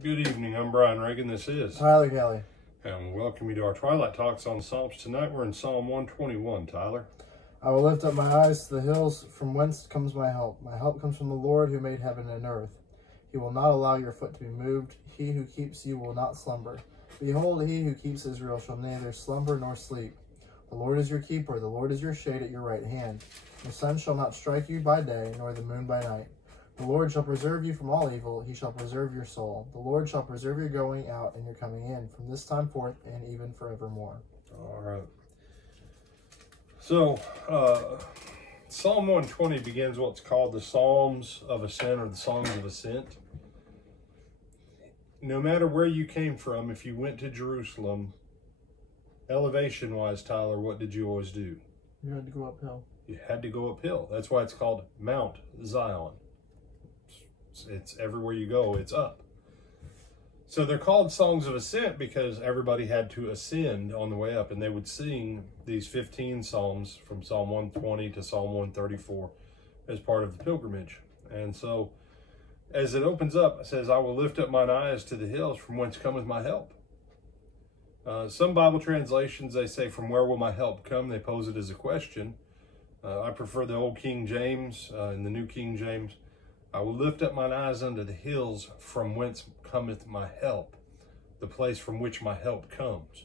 Good evening, I'm Brian Reagan, this is Tyler Kelly. And we welcome you to our Twilight Talks on Psalms. Tonight we're in Psalm 121, Tyler. I will lift up my eyes to the hills, from whence comes my help. My help comes from the Lord who made heaven and earth. He will not allow your foot to be moved. He who keeps you will not slumber. Behold, he who keeps Israel shall neither slumber nor sleep. The Lord is your keeper, the Lord is your shade at your right hand. The sun shall not strike you by day, nor the moon by night. The Lord shall preserve you from all evil. He shall preserve your soul. The Lord shall preserve your going out and your coming in, from this time forth and even forevermore. All right. So, Psalm 120 begins what's called the Psalms of Ascent, or the Songs of Ascent. No matter where you came from, if you went to Jerusalem, elevation-wise, Tyler, what did you always do? You had to go uphill. You had to go uphill. That's why it's called Mount Zion. It's everywhere you go, it's up. So they're called Songs of Ascent because everybody had to ascend on the way up, and they would sing these 15 psalms from Psalm 120 to Psalm 134 as part of the pilgrimage. And so as it opens up, it says, I will lift up mine eyes to the hills, from whence cometh my help. Some Bible translations, they say, from where will my help come? They pose it as a question. I prefer the Old King James and the New King James. I will lift up mine eyes unto the hills, from whence cometh my help, the place from which my help comes.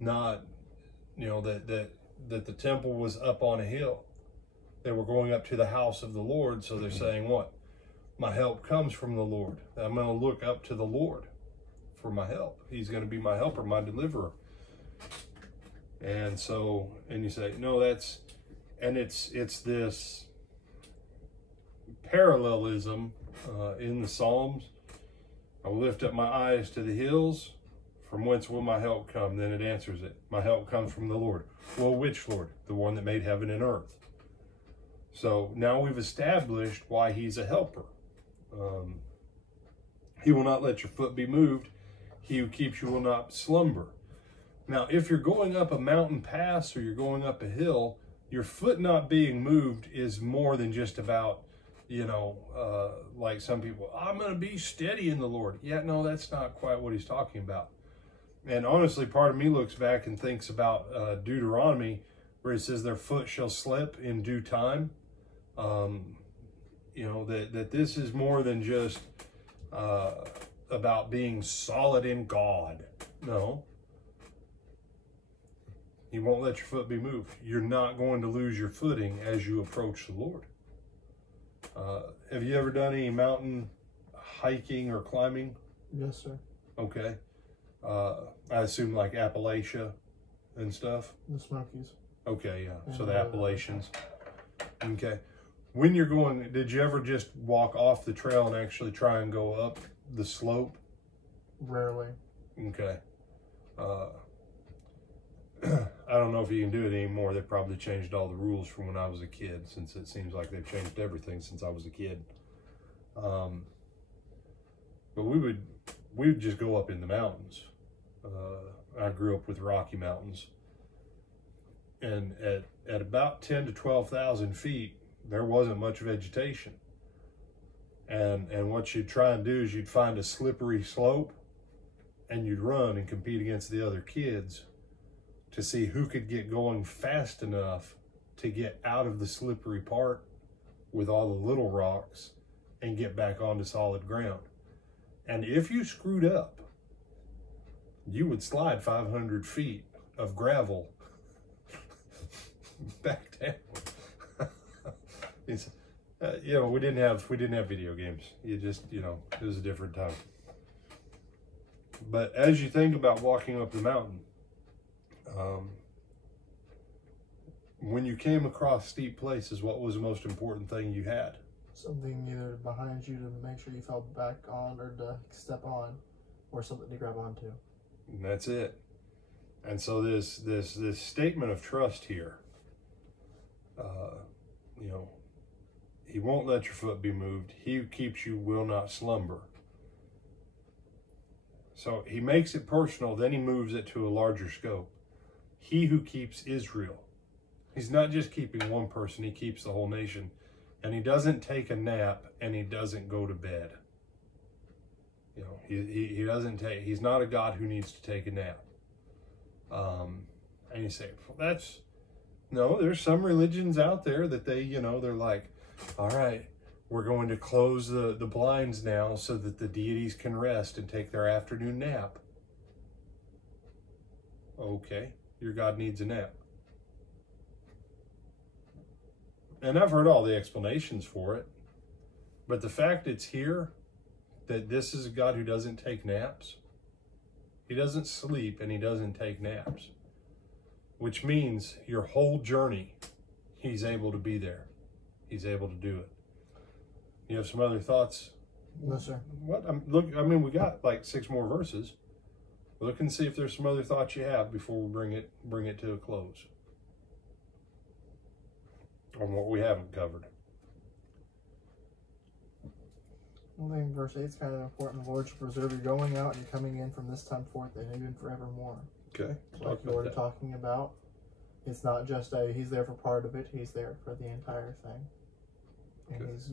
Not, that the temple was up on a hill. They were going up to the house of the Lord, so they're saying what? My help comes from the Lord. I'm going to look up to the Lord for my help. He's going to be my helper, my deliverer. And so, and you say, no, it's this parallelism in the Psalms. I will lift up my eyes to the hills, from whence will my help come? Then it answers it. My help comes from the Lord. Well, which Lord? The one that made heaven and earth. So now we've established why he's a helper. He will not let your foot be moved. He who keeps you will not slumber. Now, if you're going up a mountain pass or you're going up a hill, your foot not being moved is more than just about, like some people, I'm going to be steady in the Lord. Yeah, no, that's not quite what he's talking about. And honestly, part of me looks back and thinks about Deuteronomy, where it says their foot shall slip in due time. That this is more than just about being solid in God. No. He won't let your foot be moved. You're not going to lose your footing as you approach the Lord. Have you ever done any mountain hiking or climbing? Yes, sir. Okay. I assume like Appalachia and stuff? The Smokies. Okay, yeah. So the Appalachians. Okay. When you're going, did you ever just walk off the trail and actually try and go up the slope? Rarely. Okay. I don't know if you can do it anymore. They probably changed all the rules from when I was a kid, since it seems like they've changed everything since I was a kid. But we would just go up in the mountains. I grew up with Rocky Mountains. And at about 10 to 12,000 feet, there wasn't much vegetation. And what you'd try and do is you'd find a slippery slope and you'd run and compete against the other kids to see who could get going fast enough to get out of the slippery part with all the little rocks and get back onto solid ground. And if you screwed up, you would slide 500 feet of gravel back down. It's, we didn't have video games. You just, it was a different time. But as you think about walking up the mountain, when you came across steep places, what was the most important thing you had? Something either behind you to make sure you fell back on or to step on, or something to grab onto. And that's it. And so this statement of trust here, he won't let your foot be moved. He who keeps you will not slumber. So he makes it personal, then he moves it to a larger scope. He who keeps Israel. He's not just keeping one person, he keeps the whole nation. And he doesn't take a nap, and he doesn't go to bed. He doesn't take. He's not a God who needs to take a nap. And you say, well, no. There's some religions out there that they're like, all right, we're going to close the blinds now so that the deities can rest and take their afternoon nap. Okay, your God needs a nap. And I've heard all the explanations for it, but the fact it's here, that this is a God who doesn't take naps. He doesn't sleep and he doesn't take naps, which means your whole journey, he's able to be there. He's able to do it. You have some other thoughts? No, sir. What? We got like 6 more verses. Look and see if there's some other thoughts you have before we bring it to a close on what we haven't covered. I think verse 8 is kind of important. The Lord shall preserve your going out and your coming in from this time forth and even forevermore. Okay. So like the Lord talking about, it's not just he's there for part of it, he's there for the entire thing. And okay. He's,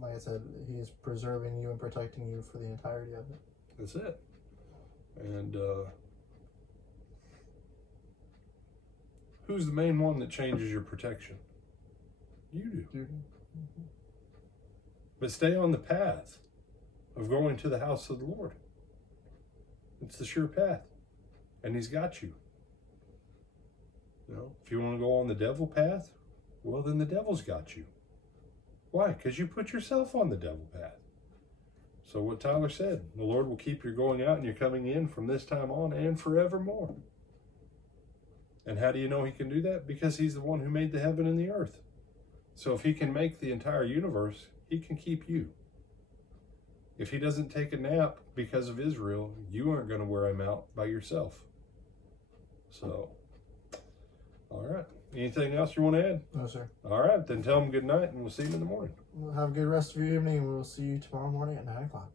like I said, he's preserving you and protecting you for the entirety of it. That's it. And who's the main one that changes your protection? You do. Mm-hmm. But stay on the path of going to the house of the Lord. It's the sure path. And he's got you. If you want to go on the devil path, well, then the devil's got you. Why? Because you put yourself on the devil path. So what Tyler said, the Lord will keep your going out and your coming in from this time on and forevermore. And how do you know he can do that? Because he's the one who made the heaven and the earth. So if he can make the entire universe, he can keep you. If he doesn't take a nap because of Israel, you aren't going to wear him out by yourself. So, all right. Anything else you want to add? No, sir. All right. Then tell them good night and we'll see you in the morning. Have a good rest of your evening and we'll see you tomorrow morning at 9 o'clock.